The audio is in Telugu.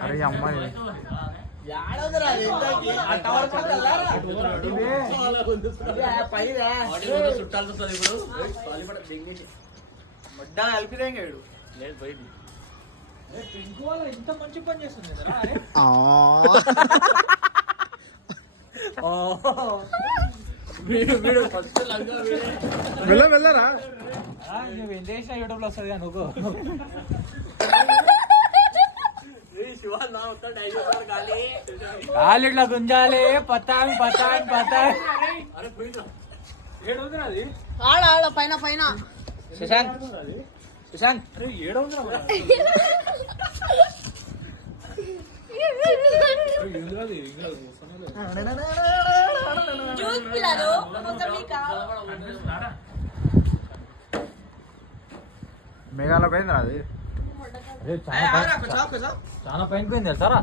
అరే అమ్మాయి చుట్టాలు ఇప్పుడు మొడ్డా కలిపిదేంగాడు లేదు పోయింది. ఇంత మంచి పని చేస్తుంది వెళ్ళరా నువ్వు ఎంత చేసినా యూట్యూబ్ లో వస్తుంది నువ్వు కాలు ఇట్లా గుంజాలి పతాన్ పతాన్ పతాన్ ఆడ పైన పైన శశాంక్ శశాంక్ జ్యూస్ పిల్లలు మేఘాలో పోయింది అది చాలా పైన పోయింది సారా